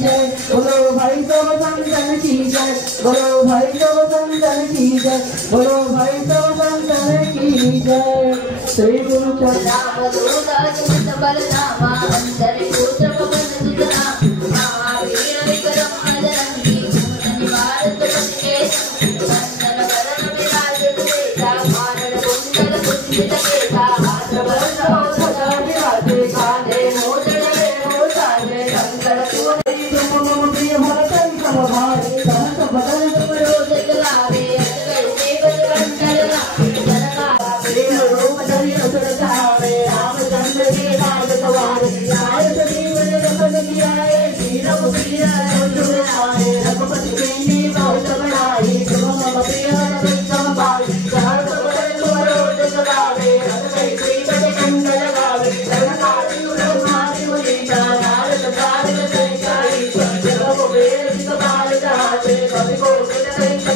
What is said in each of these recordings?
जय, बोलो भाई सब संतन की जय, बोलो भाई सब संतन की जय, बोलो भाई सब संतन की जय। श्री गुरु चरण बलनामा अंतर पुत्र पवन सुतना महावीर विक्रम अजरंगी भारत बंदे वंदन वरण विराज दुवेता मारण कुंडल कुंजित केता आद्रवर्ण हो सदा विराजे कांधे मोदड़े हो साजे शंकर पूरी तुम प्रिय भरतन समभारे सहस बदन तुम रोज चलावे कैसे बलवंतर जनका प्रेम रूप धरि असुर धावे रामचंद्र के राज सवारे आए सजीवन रतन गिराए वीरम वीर अर्जुन आए रघुपति के बहुत बड़ाई तुम मम प्रिय विक्रम बाई सहस बदन तुम रोज चलावे कैसे बलवंतर गावे जनकारि ब्रह्मादि मुनीसा नारद सारद सहिताई जगत वेद विकपाल जाते कवि कोकिल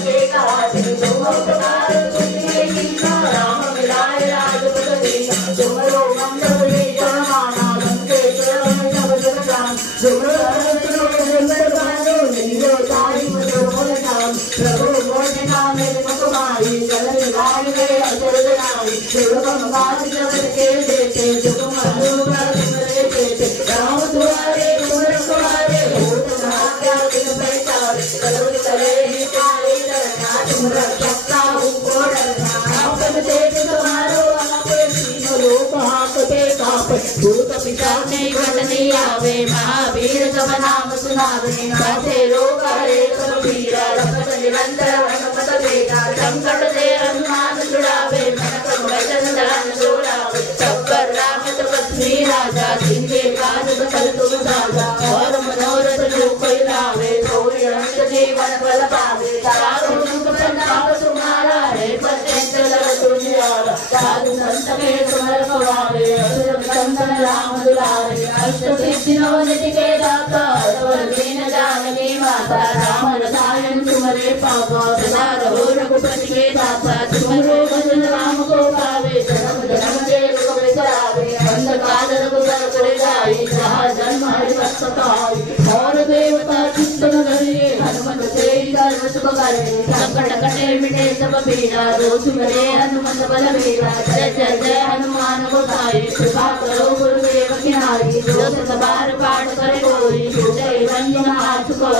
के गाते तुम प्रकार तुझे कीना राम मिलाए राजपद दीना तुमरो मंगल वे जमाना बंदे चरण सब जन जान तुमरो सहस्र सुंदर बानो नीलो तारी मुझो बोल नाम प्रभु मोहि नाम मुकुमारी चलन लाल वे असुर जनाई दुर्गम बात जगत के देते जुगम अनुपर तुमरे देते राम तुम्हारे तुम रखवारे भूत भाग्य दिन पहचान करुण करे ही काले डरना तुम रक्षता उनको डरना आपन तेज तुम्हारो आप तीनों लोक हाकते काप भूत पिशाच निकट नहीं आवे महावीर जब नाम सुनावे कैसे रोग हरे सब पीरा रखत निरंतर रखत बेटा संकट से हनुमान छुड़ावे मन क्रम वचन धन जोड़ावे सबर राम तपस्वी राजा जिनके काज सकल तुम साजा और मनोरथ जो कोई लावे सोई अंत जीवन फल पावे तारो दुख प्रताप तुम्हारा है पर्यंत लग तुझारा साधु संत में तुम रखवारे असुर संतन राम दुलारे अष्ट सिद्धि नव निधि के दाता अवर दीन जानकी माता राम रसायन तुम्हारे पापा सदा रहो रघुपति के दाता तुम्हारे भजन राम को पावे जन्म जन्म के दुख बिसरावे अंधकार रघुबर करे जाई जहाँ जन्म हरि भक्त कहाई और देवता चित्तन धरिए हनुमत से सर्व सुख करे संकट कटे मिटे सब पीड़ा जो सुमरे हनुमत बल वीरा जय जय जय हनुमान गोसाई कृपा करो गुरुदेव की नारी जो सबार पाठ करे कोई जय रंजन हाथ को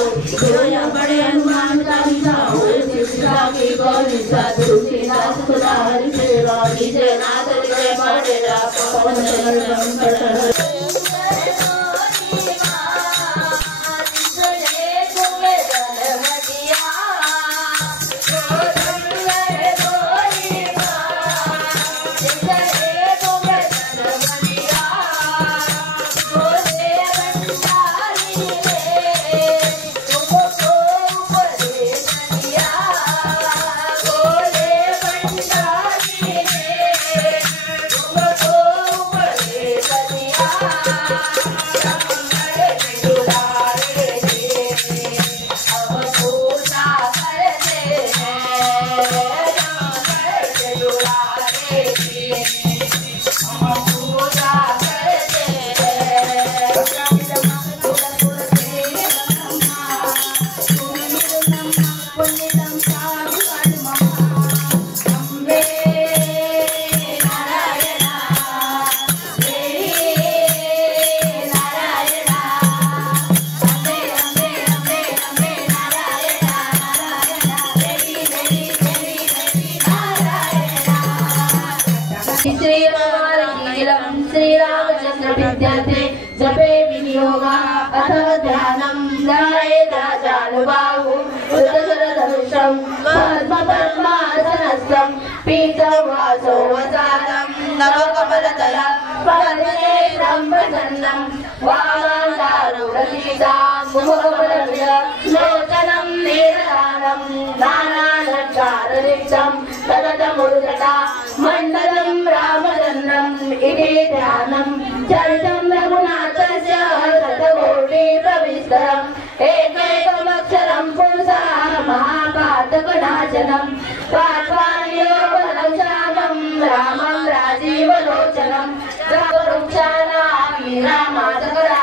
जो यह बड़े हनुमान चालीसा होए सीता की गौरीसा तुलसीदास खुदा हरि सेवा कीजिए नाथ जय बड़ेरा पवन संकट श्रीरामचंद्र विद्याते जपे विनियोगा अथ ध्यानं ध्यायेत जानुबाहु उदशरधनुषं पद्मपद्मासनस्थं पीतवासो वसानं नवकमलदला पादनेत्रं प्रसन्नं वामाङ्गारुरसीतां मुखकमलमिल लोचनं नीलदानं नानालङ्कारयुक्तं तदतमुरुजटा मण्डलं रामचन्द्रम् इति ध्यानं चरितं रघुनाथस्य शतकोटि प्रविस्तरम् एकैकमक्षरं पुंसा महापातकनाशनं पार्श्वान्योपलक्षामं रामं राजीवलोचनं वृक्षाणां रामासकरा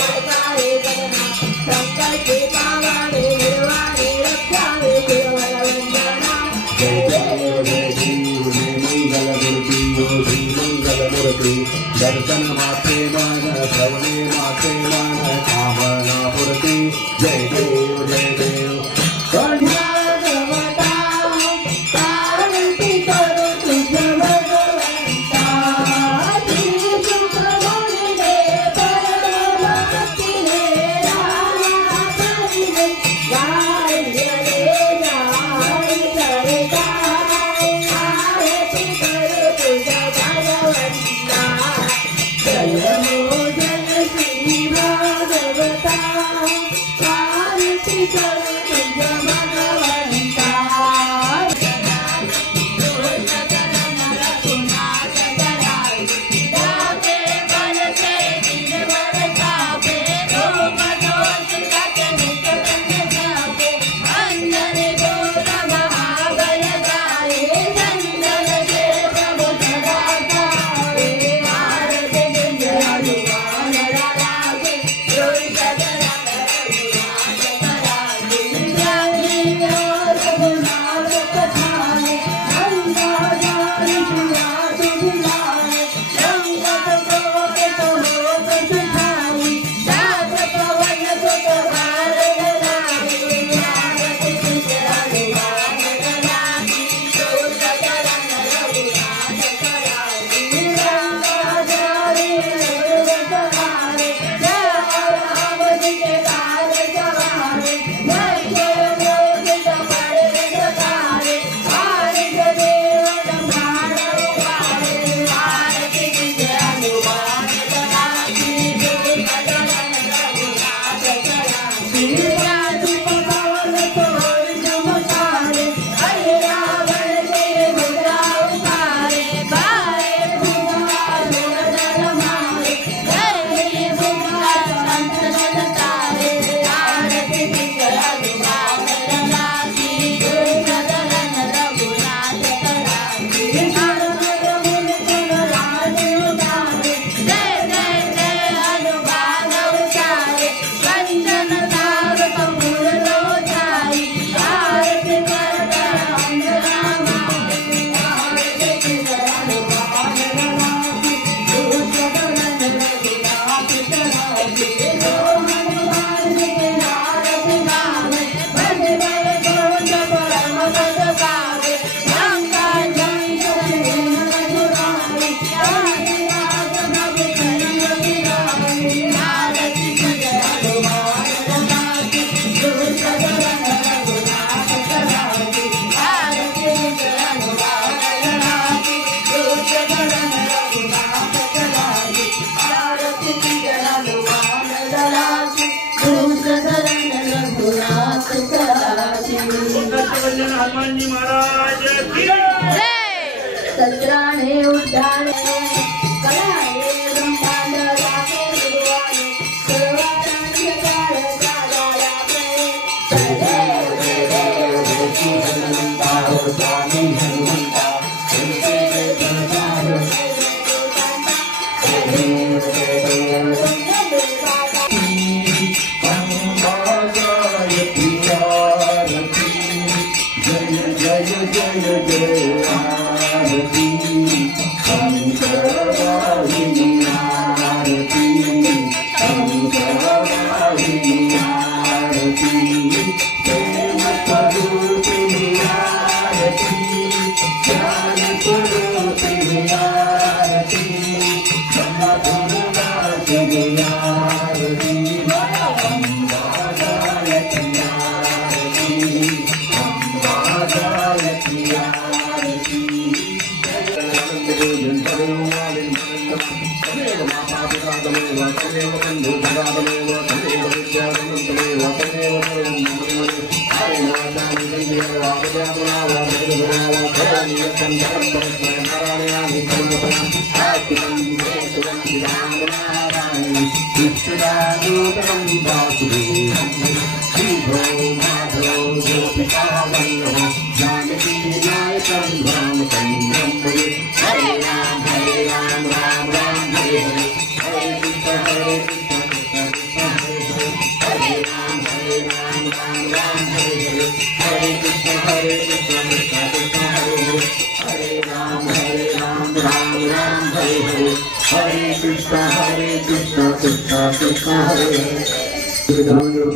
हनुमंता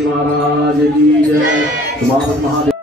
महाराज की जय। महाराज